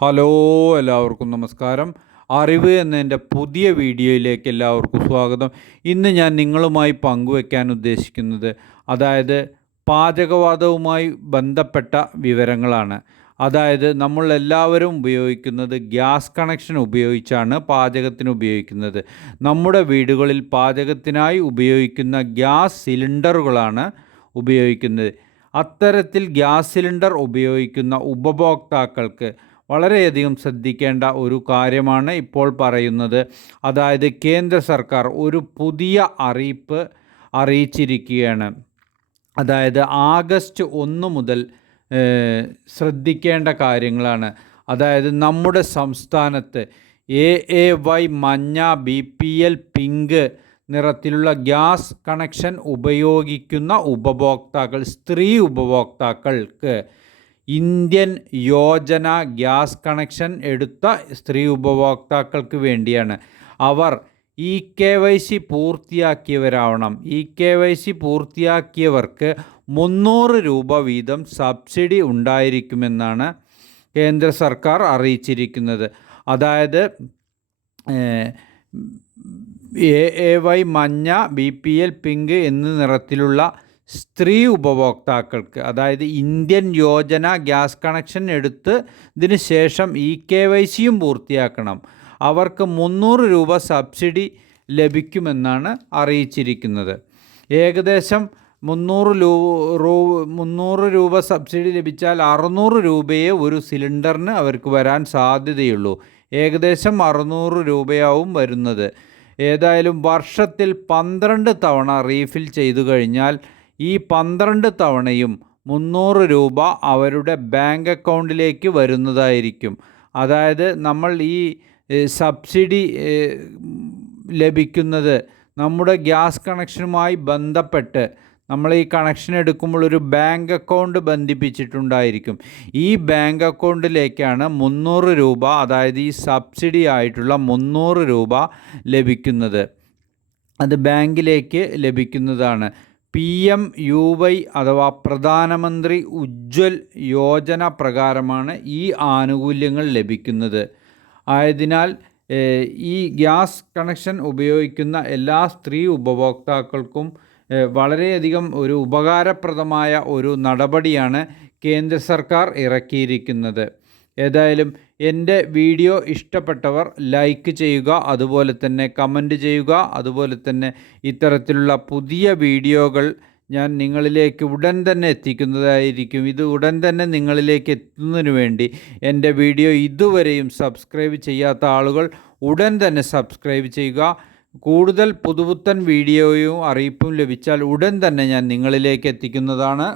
Hello എല്ലാവർക്കും നമസ്കാരം. അറിവ് എന്നതിന്റെ പുതിയ വീഡിയോയിലേക്ക് എല്ലാവർക്കും സ്വാഗതം. ഇന്ന് ഞാൻ നിങ്ങളുമായി പങ്കുവയ്ക്കാൻ ഉദ്ദേശിക്കുന്നത് അതായത് പാചകവാതവുമായി ബന്ധപ്പെട്ട വിവരങ്ങളാണ്. അതായത് നമ്മൾ എല്ലാവരും ഉപയോഗിക്കുന്നത് ഗ്യാസ് കണക്ഷൻ ഉപയോഗിച്ചാണ് പാചകത്തിന് ഉപയോഗിക്കുന്നത്. നമ്മുടെ വീടുകളിൽ പാചകത്തിനായി ഉപയോഗിക്കുന്ന ഗ്യാസ് സിലിണ്ടറുകളാണ് ഉപയോഗിക്കുന്നത്. അത്തരത്തിൽ ഗ്യാസ് സിലിണ്ടർ ഉപയോഗിക്കുന്ന ഉപഭോക്താക്കൾക്ക് വളരെയധികം ശ്രദ്ധിക്കേണ്ട ഒരു കാര്യമാണ് ഇപ്പോൾ പറയുന്നത്. അതായത് കേന്ദ്ര സർക്കാർ ഒരു പുതിയ അറിയിപ്പ് അറിയിച്ചിരിക്കുകയാണ്. അതായത് ആഗസ്റ്റ് ഒന്ന് മുതൽ ശ്രദ്ധിക്കേണ്ട കാര്യങ്ങളാണ്. അതായത് നമ്മുടെ സംസ്ഥാനത്ത് എ എ വൈ മഞ്ഞ ബി പി എൽ പിങ്ക് നിറത്തിലുള്ള ഗ്യാസ് കണക്ഷൻ ഉപയോഗിക്കുന്ന ഉപഭോക്താക്കൾ സ്ത്രീ ഉപഭോക്താക്കൾക്ക് ഇന്ത്യൻ യോജന ഗ്യാസ് കണക്ഷൻ എടുത്ത സ്ത്രീ ഉപഭോക്താക്കൾക്ക് വേണ്ടിയാണ്. അവർ ഇ കെ വൈ സി പൂർത്തിയാക്കിയവരാവണം. ഇ കെ വൈ സി പൂർത്തിയാക്കിയവർക്ക് മുന്നൂറ് രൂപ വീതം സബ്സിഡി ഉണ്ടായിരിക്കുമെന്നാണ് കേന്ദ്ര സർക്കാർ അറിയിച്ചിരിക്കുന്നത്. അതായത് എ എ വൈ മഞ്ഞ ബി പി എൽ പിങ്ക് എന്നീ നിറത്തിലുള്ള സ്ത്രീ ഉപഭോക്താക്കൾക്ക് അതായത് ഇന്ത്യൻ യോജന ഗ്യാസ് കണക്ഷൻ എടുത്ത് ഇതിന് ശേഷം ഇ കെ വൈ സിയും പൂർത്തിയാക്കണം. അവർക്ക് മുന്നൂറ് രൂപ സബ്സിഡി ലഭിക്കുമെന്നാണ് അറിയിച്ചിരിക്കുന്നത്. ഏകദേശം മുന്നൂറ് രൂ മുന്നൂറ് രൂപ സബ്സിഡി ലഭിച്ചാൽ അറുന്നൂറ് രൂപയെ ഒരു സിലിണ്ടറിന് അവർക്ക് വരാൻ സാധ്യതയുള്ളൂ. ഏകദേശം അറുന്നൂറ് രൂപയാവും വരുന്നത്. ഏതായാലും വർഷത്തിൽ പന്ത്രണ്ട് തവണ റീഫിൽ ചെയ്തു കഴിഞ്ഞാൽ ഈ പന്ത്രണ്ട് തവണയും മുന്നൂറ് രൂപ അവരുടെ ബാങ്ക് അക്കൗണ്ടിലേക്ക് വരുന്നതായിരിക്കും. അതായത് നമ്മൾ ഈ സബ്സിഡി ലഭിക്കുന്നത് നമ്മുടെ ഗ്യാസ് കണക്ഷനുമായി ബന്ധപ്പെട്ട് നമ്മൾ ഈ കണക്ഷൻ എടുക്കുമ്പോൾ ഒരു ബാങ്ക് അക്കൗണ്ട് ബന്ധിപ്പിച്ചിട്ടുണ്ടായിരിക്കും. ഈ ബാങ്ക് അക്കൗണ്ടിലേക്കാണ് മുന്നൂറ് രൂപ അതായത് ഈ സബ്സിഡി ആയിട്ടുള്ള മുന്നൂറ് രൂപ ലഭിക്കുന്നത്. അത് ബാങ്കിലേക്ക് ലഭിക്കുന്നതാണ്. പി എം യു വൈ അഥവാ പ്രധാനമന്ത്രി ഉജ്ജ്വൽ യോജന പ്രകാരമാണ് ഈ ആനുകൂല്യങ്ങൾ ലഭിക്കുന്നത്. ആയതിനാൽ ഈ ഗ്യാസ് കണക്ഷൻ ഉപയോഗിക്കുന്ന എല്ലാ സ്ത്രീ ഉപഭോക്താക്കൾക്കും വളരെയധികം ഒരു ഉപകാരപ്രദമായ ഒരു നടപടിയാണ് കേന്ദ്ര സർക്കാർ ഇറക്കിയിരിക്കുന്നത്. ഏതായാലും എന്റെ വീഡിയോ ഇഷ്ടപ്പെട്ടവർ ലൈക്ക് ചെയ്യുക അതുപോലെ തന്നെ കമന്റ് ചെയ്യുക അതുപോലെ തന്നെ ഇത്തരത്തിലുള്ള പുതിയ വീഡിയോകൾ ഞാൻ നിങ്ങളിലേക്ക് ഉടൻ തന്നെ എത്തിക്കുന്നതായിരിക്കും. ഇത് ഉടൻ തന്നെ നിങ്ങളിലേക്ക് എത്തുന്നതിന് വേണ്ടി എന്റെ വീഡിയോ ഇതുവരെയും സബ്സ്ക്രൈബ് ചെയ്യാത്ത ആളുകൾ ഉടൻ തന്നെ സബ്സ്ക്രൈബ് ചെയ്യുക. കൂടുതൽ പുതുപുത്തൻ വീഡിയോയും അറിയിപ്പും ലഭിച്ചാൽ ഉടൻ തന്നെ ഞാൻ നിങ്ങളിലേക്ക് എത്തിക്കുന്നതാണ്.